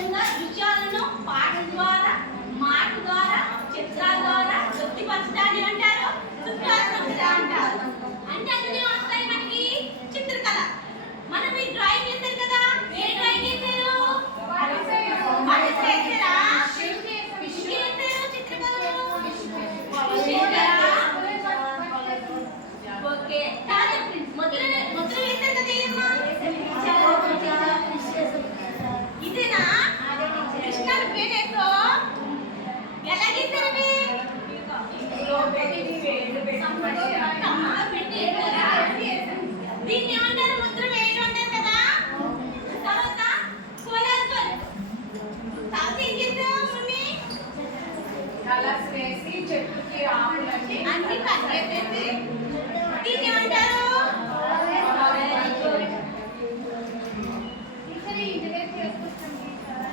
విధంగా దృశ్యాలను పాట ద్వారా మాట ద్వారా చిత్రాల ద్వారా వ్యక్తిపరచడాన్ని అంటారు సృష్టాత్మకత అంటారు. అంటే అందులో వస్తాయి మనకి చిత్రకళ. మనం ఈ డ్రాయింగ్ చేశారు కదా, ఏ డ్రాయింగ్ చేశారు? ఓకే, ముద్ర వేశారు కదా, ఇదేనా కృష్ణుడి పేరేతో ఎలా గీశారు? దీన్ని ఏమంటారు? ముద్ర వేయడం అంటారు కదా. తర్వాత కోలాజన్ ఏం చేద్దాం? కలర్స్ వేసి చెట్టుకి ఆకులన్నీ అన్ని కట్ చేసేసి దీన్ని ఏమంటారు?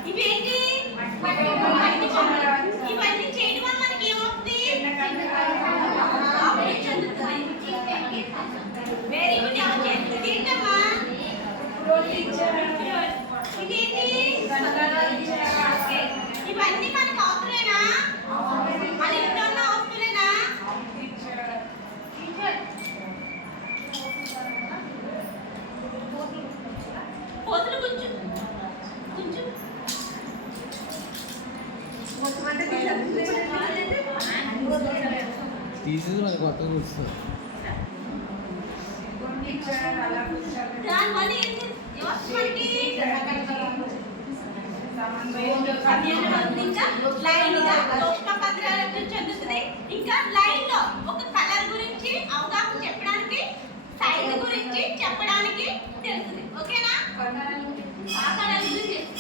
ఇవేంటి? ఇవన్నీ చేయడం వల్ల మనకి ఏమవుతుంది? Very good. ఎవరు చేస్తుంది? ఏంటమ్మా ఇదేంటి? ఇవన్నీ మనకు అవసరమేనా? మన ఇంట్లో ఉన్న అవసరమేనా? పోతులు కొంచెం కొంచెం తీసేది మనకి కొత్తగా కూర్చుంది. దానివల్ల చెందుతుంది. ఇంకా లైన్ లో ఒక కలర్ గురించి అవగాహన చెప్పడానికి, సైజ్ గురించి చెప్పడానికి తెలుస్తుంది. ఓకేనా? ఆకారాల గురించి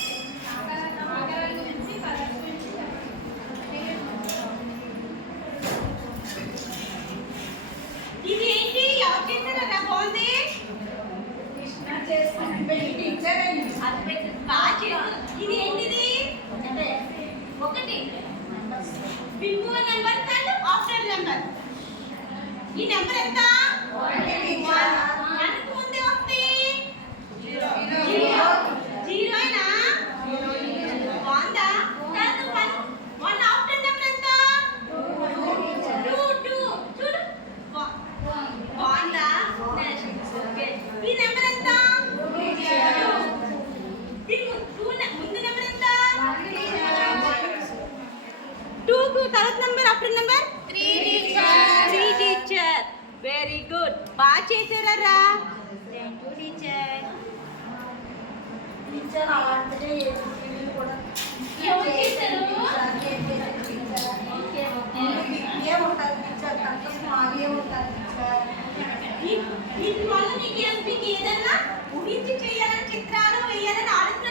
ఇది ఏంటి? ఎవరు చేశారా? బాగుంది. ఇది ఏంటిది? ఒకటి before number and after number. ఈ నెంబర్ ఎంత? ఎంత ముందే వస్తే జీరోనా? బాగుందా? వన్ ఆఫ్టర్ నెంబర్ ఎంత? టూ. చూడు బాగుందా? ఈ నెంబర్ ఎంత? ముందు నెంబర్ ఎంత? 2 కు తర్వాత number after number 3 teacher. Very good. బాగా చేశారా? Thank you teacher. టీచర్ అలాంటిదే కూడా ఎవరు చేశారు? ఏముంటారు టీచర్? కంటే మాగే ఉంటారు టీచర్. దీనివల్ల మీకు ఏదన్నా ఊహించి చేయాలని, చిత్రాలు వేయాలని ఆలోచన